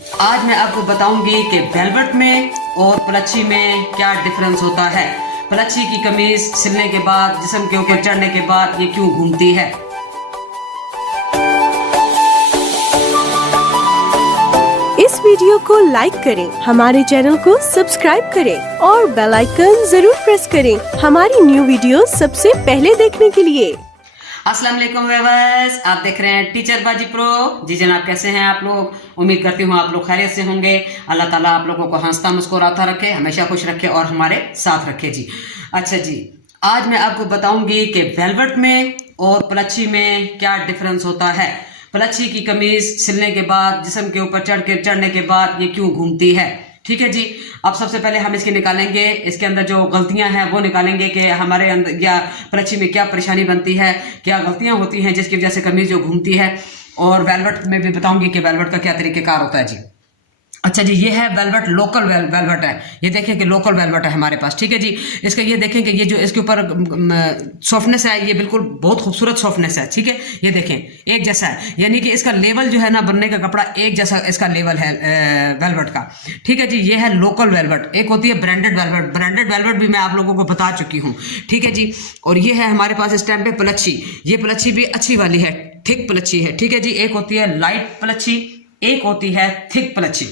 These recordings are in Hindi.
आज मैं आपको बताऊंगी कि वेलवेट में और पलच्छी में क्या डिफरेंस होता है। पलच्छी की कमीज सिलने के बाद जिस्म के ऊपर चढ़ने के बाद ये क्यों घूमती है। इस वीडियो को लाइक करें, हमारे चैनल को सब्सक्राइब करें और बेल आइकन जरूर प्रेस करें हमारी न्यू वीडियो सबसे पहले देखने के लिए। अस्सलाम वालेकुम व्यूअर्स, आप देख रहे हैं टीचर बाजी प्रो। जी जनाब, कैसे हैं आप लोग? उम्मीद करती हूँ आप लोग खैरियत से होंगे। अल्लाह ताला आप लोगों को हंसता मुस्कुराता रखे, हमेशा खुश रखे और हमारे साथ रखे जी। अच्छा जी, आज मैं आपको बताऊंगी कि वेलवेट में और पलच्छी में क्या डिफरेंस होता है। पलच्छी की कमीज सिलने के बाद जिस्म के ऊपर चढ़ने के बाद ये क्यों घूमती है। ठीक है जी। अब सबसे पहले हम इसके निकालेंगे, इसके अंदर जो गलतियां हैं वो निकालेंगे कि हमारे अंदर या पलच्छी में क्या परेशानी बनती है, क्या गलतियां होती हैं जिसकी वजह से कमीज जो घूमती है। और वेलवेट में भी बताऊंगी कि वेलवेट का क्या तरीकेकार होता है जी। अच्छा जी, ये है वेलवेट, लोकल वेलवेट है। ये देखें कि लोकल वेलवेट है हमारे पास। ठीक है जी। इसका ये देखें कि ये जो इसके ऊपर सॉफ्टनेस है, ये बिल्कुल बहुत खूबसूरत सॉफ्टनेस है। ठीक है, ये देखें एक जैसा है, यानी कि इसका लेवल जो है ना बनने का कपड़ा एक जैसा इसका लेवल है वेलवेट का। ठीक है जी। ये है लोकल वेलवेट। एक होती है ब्रांडेड वेलवेट। ब्रांडेड वेलवेट भी मैं आप लोगों को बता चुकी हूँ। ठीक है जी। और ये है हमारे पास इस टाइम पे पलच्छी। ये पलच्छी भी अच्छी वाली है, थिक पलच्छी है। ठीक है जी। एक होती है लाइट पलच्छी, एक होती है थिक पलच्छी।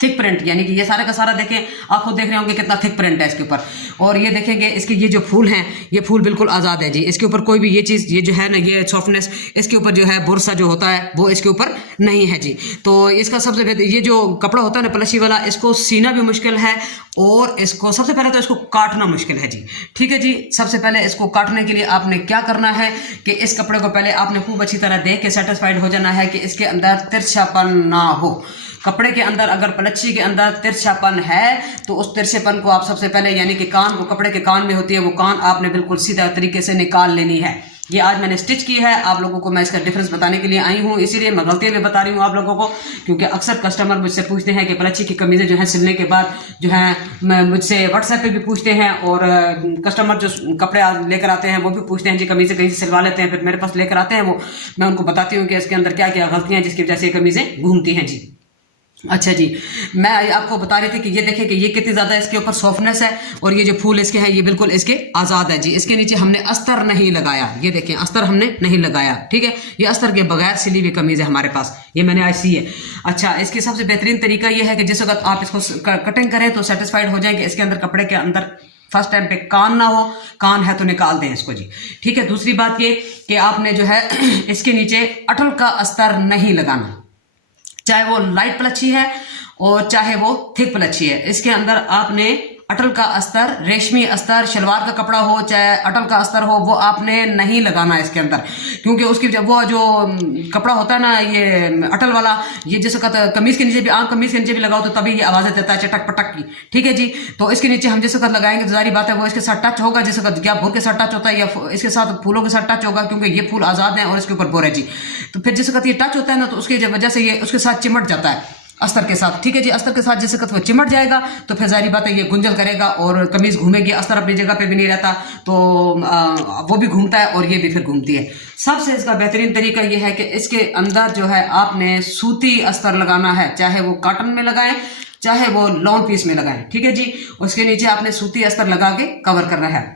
थिक प्रिंट यानी कि ये सारा का सारा देखें, आप खुद देख रहे होंगे कितना थिक प्रिंट है इसके ऊपर। और ये देखेंगे इसके ये जो फूल हैं, ये फूल बिल्कुल आज़ाद है जी। इसके ऊपर कोई भी ये चीज़, ये जो है ना, ये सॉफ्टनेस इसके ऊपर जो है, बुरसा जो होता है वो इसके ऊपर नहीं है जी। तो इसका सबसे बेहतर ये जो कपड़ा होता है ना पलच्छी वाला, इसको सीना भी मुश्किल है और इसको सबसे पहले तो इसको काटना मुश्किल है जी। ठीक है जी। सबसे पहले इसको काटने के लिए आपने क्या करना है कि इस कपड़े को पहले आपने खूब अच्छी तरह देख के सेटिस्फाइड हो जाना है कि इसके अंदर तिरछापन ना हो। कपड़े के अंदर अगर पलच्छी के अंदर तिरछापन है तो उस तिरछेपन को आप सबसे पहले, यानी कि कान को, कपड़े के कान में होती है वो कान, आपने बिल्कुल सीधा तरीके से निकाल लेनी है। ये आज मैंने स्टिच की है, आप लोगों को मैं इसका डिफरेंस बताने के लिए आई हूँ, इसीलिए मैं गलतियां भी बता रही हूँ आप लोगों को, क्योंकि अक्सर कस्टमर मुझसे पूछते हैं कि पलच्छी की कमीजें जो है सिलने के बाद जो है मुझसे व्हाट्सएप पे भी पूछते हैं, और कस्टमर जो कपड़े लेकर आते हैं वो भी पूछते हैं जी, कमीजें कहीं से सिलवा लेते हैं, फिर मेरे पास लेकर आते हैं वो, मैं उनको बताती हूँ कि इसके अंदर क्या क्या गलतियां हैं जिसकी वजह से कमीजें घूमती हैं जी। अच्छा जी, मैं आपको बता रही थी कि ये देखें कि ये कितनी ज्यादा इसके ऊपर सॉफ्टनेस है, और ये जो फूल इसके हैं ये बिल्कुल इसके आजाद है जी। इसके नीचे हमने अस्तर नहीं लगाया, ये देखें अस्तर हमने नहीं लगाया। ठीक है, ये अस्तर के बगैर सिली हुई कमीज है हमारे पास, ये मैंने आज सी है। अच्छा, इसकी सबसे बेहतरीन तरीका ये है कि जिस वक्त आप इसको कटिंग करें तो सेटिस्फाइड हो जाए कि इसके अंदर, कपड़े के अंदर फर्स्ट टाइम पे कान ना हो, कान है तो निकाल दें इसको जी। ठीक है। दूसरी बात ये कि आपने जो है इसके नीचे अटल का अस्तर नहीं लगाना, चाहे वो लाइट पलच्छी है और चाहे वो थिक पलच्छी है। इसके अंदर आपने अटल का अस्तर, रेशमी अस्तर, शलवार का कपड़ा हो चाहे अटल का अस्तर हो, वो आपने नहीं लगाना इसके अंदर, क्योंकि उसकी जब वो जो कपड़ा होता है ना ये अटल वाला, ये जैसे कमीज के नीचे भी, आम कमीज के नीचे भी लगाओ तो तभी ये आवाज़ देता है चटक पटक की। ठीक है जी। तो इसके नीचे हम जिस वक्त लगाएंगे तो जारी बात है वो इसके साथ टच होगा, जिस वक्त या भूर के साथ टच होता है या इसके साथ फूलों के साथ टच होगा, क्योंकि ये फूल आज़ाद है और इसके ऊपर बोर है जी। तो फिर जिस वक्त ये टच होता है ना तो उसकी वजह से ये उसके साथ चिमट जाता है अस्तर के साथ। ठीक है जी। अस्तर के साथ जिस वक्त वो चिमट जाएगा तो फिर जारी बात है ये गुंजल करेगा और कमीज घूमेगी, अस्तर अपनी जगह पे भी नहीं रहता तो वो भी घूमता है और ये भी फिर घूमती है। सबसे इसका बेहतरीन तरीका ये है कि इसके अंदर जो है आपने सूती अस्तर लगाना है, चाहे वो कॉटन में लगाएं चाहे वो लॉन्ग पीस में लगाएं। ठीक है जी। उसके नीचे आपने सूती अस्तर लगा के कवर करना है।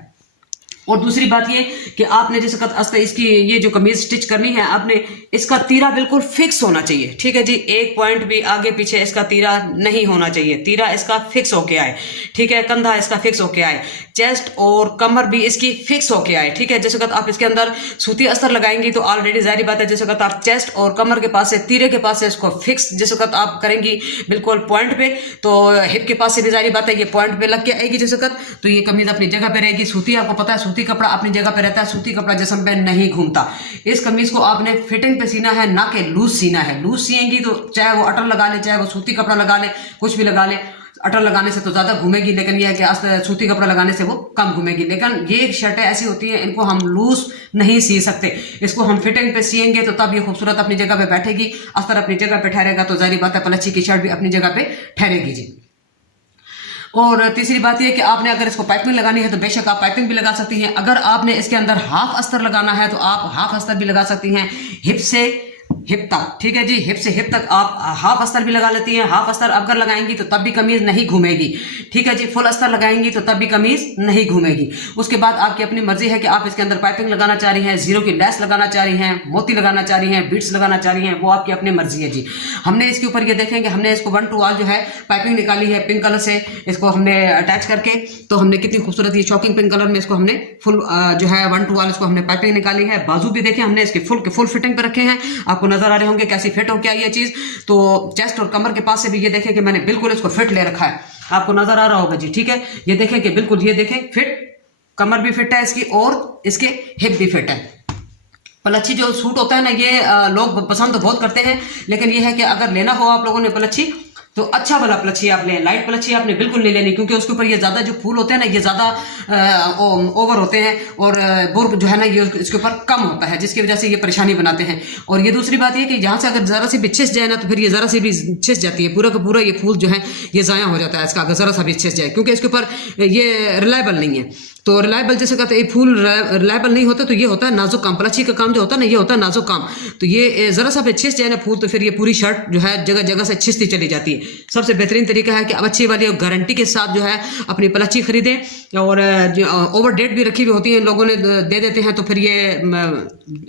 और दूसरी बात ये कि आपने जिस वक्त अस्तर इसकी ये जो कमीज स्टिच करनी है, आपने इसका तीरा बिल्कुल फिक्स होना चाहिए। ठीक है जी। एक पॉइंट भी आगे पीछे इसका तीरा नहीं होना चाहिए, तीरा इसका फिक्स होके आए। ठीक है। कंधा इसका फिक्स होके आए, चेस्ट और कमर भी इसकी फिक्स होके आए। ठीक है। जिस वक्त आप इसके अंदर सूती अस्तर लगाएंगी तो ऑलरेडी जारी बात है जिस वक्त आप चेस्ट और कमर के पास से, तीरे के पास से इसको फिक्स जिस वक्त आप करेंगी बिल्कुल पॉइंट पे, तो हिप के पास से भी जारी बात है ये पॉइंट पे लग के आएगी जिस वक्त, तो ये कमीज अपनी जगह पे रहेगी। सूती, आपको पता है सूती कपड़ा अपनी जगह पे रहता है, सूती कपड़ा जिस्म पे नहीं घूमता। इस कमीज को आपने फिटिंग पे सीना है, ना कि लूज सीना है। लूज सीएंगी तो चाहे वो अटल लगा ले, चाहे वो सूती कपड़ा लगा ले, कुछ भी लगा ले, अटल लगाने से तो ज्यादा घूमेगी, लेकिन यह है कि सूती कपड़ा लगाने से वो कम घूमेगी। लेकिन ये शर्टें ऐसी होती हैं, इनको हम लूज नहीं सी सकते, इसको हम फिटिंग पे सिएंगे तो तब ये खूबसूरत अपनी जगह पे बैठेगी, अस्तर अपनी जगह पे ठहरेगा, तो जारी बात है पलच्छी की शर्ट भी अपनी जगह पे ठहरेगी जी। और तीसरी बात यह कि आपने अगर इसको पाइपिंग लगानी है तो बेशक आप पाइपिंग भी लगा सकती हैं। अगर आपने इसके अंदर हाफ अस्तर लगाना है तो आप हाफ अस्तर भी लगा सकती हैं। हिप तक, ठीक है जी, हिप से हिप तक आप हाफ अस्तर भी लगा लेती हैं। हाफ अस्तर अगर लगाएंगी तो तब भी कमीज नहीं घूमेगी, ठीक है जी। फुल अस्तर लगाएंगी तो तब भी कमीज नहीं घूमेगी। उसके बाद आपकी अपनी मर्जी है कि आप इसके अंदर पाइपिंग लगाना चाह रही हैं, जीरो की लेस लगाना चाह रही हैं, मोती लगाना चाह रही हैं, बीट्स लगाना चाह रही हैं, वो आपकी अपनी मर्जी है जी। हमने इसके ऊपर ये देखेंगे, हमने इसको 1 to 1 जो है पाइपिंग निकाली है पिंक कलर से, इसको हमने अटैच करके, तो हमने कितनी खूबसूरत ये शॉकिंग पिंक कलर में इसको हमने फुल जो है 1 to 1 इसको हमने पाइपिंग निकाली है। बाजू भी देखें हमने इसके फुल फिटिंग पे रखे हैं, आपको नजर आ रहे होंगे कैसी फिट हो क्या ये चीज। तो चेस्ट और कमर के पास से भी ये देखें कि मैंने बिल्कुल इसको फिट ले रखा है, आपको नजर आ रहा होगा जी, ठीक है। ये देखें कि बिल्कुल ये देखें फिट, कमर भी फिट है इसकी और इसके हिप भी फिट है। पलच्छी जो सूट होता है ना, ये लोग पसंद तो बहुत करते हैं, लेकिन ये है कि अगर लेना हो आप लोगों ने पलच्छी तो अच्छा वाला पलच्छी आप लें। लाइट पलच्छी आपने बिल्कुल नहीं लेनी, क्योंकि उसके ऊपर ये ज्यादा जो फूल होते हैं ना, ये ज्यादा ओवर होते हैं और बुर्ग जो है ना ये इसके ऊपर कम होता है, जिसकी वजह से ये परेशानी बनाते हैं। और ये दूसरी बात ये कि यहाँ से अगर जरा सी भी छिस जाए ना, तो फिर ये जरा सी भी छिस जाती है, पूरा का पूरा ये फूल जो है ये जाया हो जाता है इसका, अगर जरा सा भी छिस जाए, क्योंकि इसके ऊपर ये रिलायबल नहीं है। तो रिलायबल जैसे कहते हैं फूल रिलायबल नहीं होता, तो ये होता है नाजुक काम। पलच्छी का काम जो होता है ना, ये होता है नाजुक काम। तो ये जरा सा छिस जाए ना फूल, तो फिर ये पूरी शर्ट जो है जगह जगह से छिसती चली जाती है। सबसे बेहतरीन तरीका है कि अब अच्छी वाली गारंटी के साथ जो है अपनी पलच्छी खरीदें, और ओवर डेट भी रखी हुई होती है, लोगों ने दे देते हैं, तो फिर ये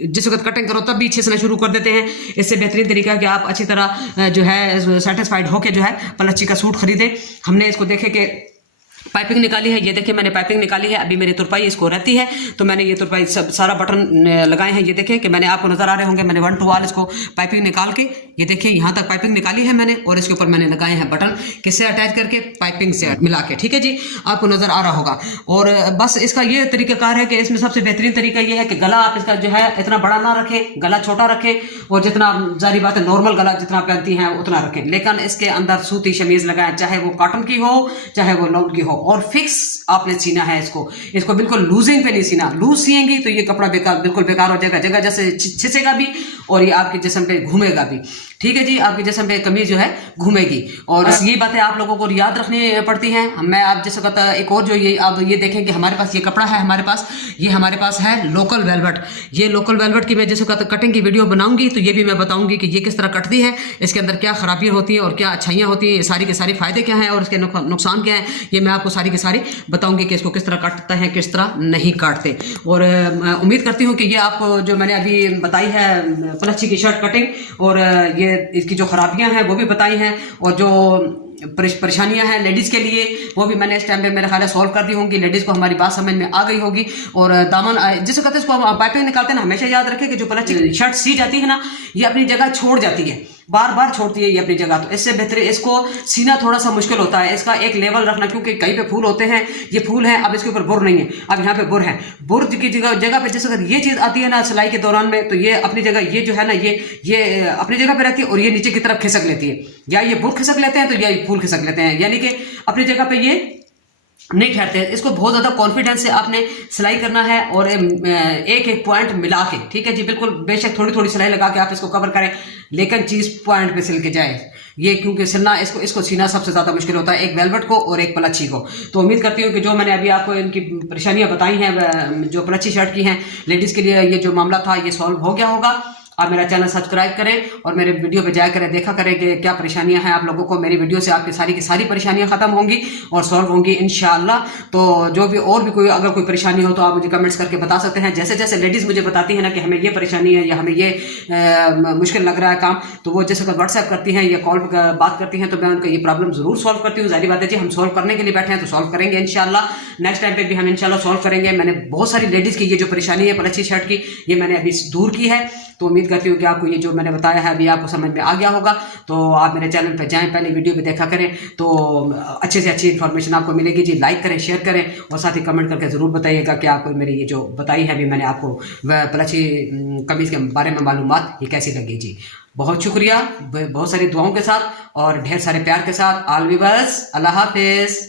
जिस वक्त कटिंग करो तब भी छिसना शुरू कर देते हैं। इससे बेहतरीन तरीका है कि आप अच्छी तरह जो है सेटिस्फाइड होकर जो है पलच्छी का सूट खरीदें। हमने इसको देखे कि पाइपिंग निकाली है, ये देखिए मैंने पाइपिंग निकाली है। अभी मेरी तुरपाई इसको रहती है, तो मैंने ये तुरपाई सब सारा बटन लगाए हैं। ये देखें कि मैंने, आपको नजर आ रहे होंगे, मैंने 1 to 1 इसको पाइपिंग निकाल के, ये देखिए यहाँ तक पाइपिंग निकाली है मैंने, और इसके ऊपर मैंने लगाए हैं बटन, किससे अटैच करके, पाइपिंग से मिला के, ठीक है जी, आपको नजर आ रहा होगा। और बस इसका ये तरीकाकार है कि इसमें सबसे बेहतरीन तरीका ये है कि गला आप इसका जो है इतना बड़ा ना रखें, गला छोटा रखें, और जितना जारी बात है नॉर्मल गला जितना पहनती हैं उतना रखें, लेकिन इसके अंदर सूती शमीज लगाएं, चाहे वो कॉटन की हो चाहे वो लॉन की हो, और फिक्स आपने सीना है इसको बिल्कुल लूजिंग पे नहीं सीना। लूज सीएंगी तो ये कपड़ा बिल्कुल बेकार हो जाएगा, जगह जैसे छिसेगा भी और ये आपके जिस्म पे घूमेगा भी, ठीक है जी, आपके जिस्म पे कमीज जो है घूमेगी। और ये बातें आप लोगों को याद रखनी पड़ती हैं। मैं आप जैसे कहता एक और जो ये आप ये देखें कि हमारे पास ये कपड़ा है, हमारे पास है लोकल वेलवेट। ये लोकल वेलवेट की मैं जैसे कहता कटिंग की वीडियो बनाऊंगी, तो ये भी मैं बताऊंगी कि ये किस तरह कटती है, इसके अंदर क्या खराबियां होती हैं और क्या अच्छाइयां होती हैं, सारी के सारे फायदे क्या हैं और इसके नुकसान क्या हैं, ये मैं आपको सारी की सारी बताऊंगी कि इसको किस तरह काटता है, किस तरह नहीं काटते। और उम्मीद करती हूँ कि ये आप जो मैंने अभी बताई है पलच्छी की शर्ट कटिंग, और ये इसकी जो खराबियां हैं वो भी बताई हैं, और जो परेशानियां हैं लेडीज के लिए वो भी मैंने इस टाइम पे मेरे ख्याल सॉल्व कर दी होंगी। लेडीज को हमारी बात समझ में आ गई होगी। और दामन जिसे कहते हैं इसको पाइपिंग निकालते हैं ना, हमेशा याद रखें कि जो पलच्छी शर्ट सी जाती है ना, ये अपनी जगह छोड़ जाती है, बार बार छोड़ती है ये अपनी जगह। तो इससे बेहतर इसको सीना थोड़ा सा मुश्किल होता है, इसका एक लेवल रखना, क्योंकि कहीं पे फूल होते हैं, ये फूल है, अब इसके ऊपर बुर नहीं है, अब यहाँ पे बुर है। बुर की जगह पे जैसे अगर ये चीज आती है ना सिलाई के दौरान में, तो ये अपनी जगह ये जो है ना ये अपनी जगह पे रहती है, और ये नीचे की तरफ खिसक लेती है, या ये बुर खिसक लेते हैं तो या फूल खिसक लेते हैं, यानी कि अपनी जगह पे ये नहीं ठहरते। इसको बहुत ज्यादा कॉन्फिडेंस से आपने सिलाई करना है, और एक एक पॉइंट मिला के, ठीक है जी, बिल्कुल बेशक थोड़ी थोड़ी सिलाई लगा के आप इसको कवर करें, लेकिन चीज पॉइंट पे सिल के जाए ये, क्योंकि सिलना इसको सीना सबसे ज्यादा मुश्किल होता है, एक वेलवेट को और एक पलच्छी को। तो उम्मीद करती हूँ कि जो मैंने अभी आपको इनकी परेशानियां बताई हैं जो पलच्छी शर्ट की हैं लेडीज के लिए, ये जो मामला था ये सॉल्व हो गया होगा। आप मेरा चैनल सब्सक्राइब करें और मेरे वीडियो पे जाया करें, देखा करें कि क्या परेशानियां हैं आप लोगों को। मेरी वीडियो से आपकी सारी की सारी परेशानियां खत्म होंगी और सॉल्व होंगी इंशाअल्लाह। तो जो भी और भी कोई अगर कोई परेशानी हो तो आप मुझे कमेंट्स करके बता सकते हैं। जैसे जैसे लेडीज मुझे बताती है ना कि हमें ये परेशानी है या हमें ये मुश्किल लग रहा है काम, तो वो जैसे व्हाट्सएप करती हैं या कॉल पर बात करती हैं, तो मैं उनका ये प्रॉब्लम जरूर सॉल्व करती हूँ। जारी बात है जी, हम सॉल्व करने के लिए बैठे हैं तो सॉल्व करेंगे इंशाअल्लाह। नेक्स्ट टाइम पे भी हम इंशाअल्लाह सॉल्व करेंगे। मैंने बहुत सारी लेडीज की ये जो परेशानी है पलच्छी शर्ट की, ये मैंने अभी दूर की है। तो उम्मीद करती हूँ कि आपको ये जो मैंने बताया है अभी आपको समझ में आ गया होगा। तो आप मेरे चैनल पर जाएं, पहले वीडियो भी देखा करें, तो अच्छे से अच्छी इन्फॉर्मेशन आपको मिलेगी जी। लाइक करें, शेयर करें, और साथ ही कमेंट करके ज़रूर बताइएगा कि आपको मेरी ये जो बताई है अभी मैंने आपको पलच्छी कमीज़ के बारे में मालूमात ये कैसी लगी जी। बहुत शुक्रिया, बहुत सारी दुआओं के साथ और ढेर सारे प्यार के साथ। ऑल वीवर्स, अल्लाह हाफिज़।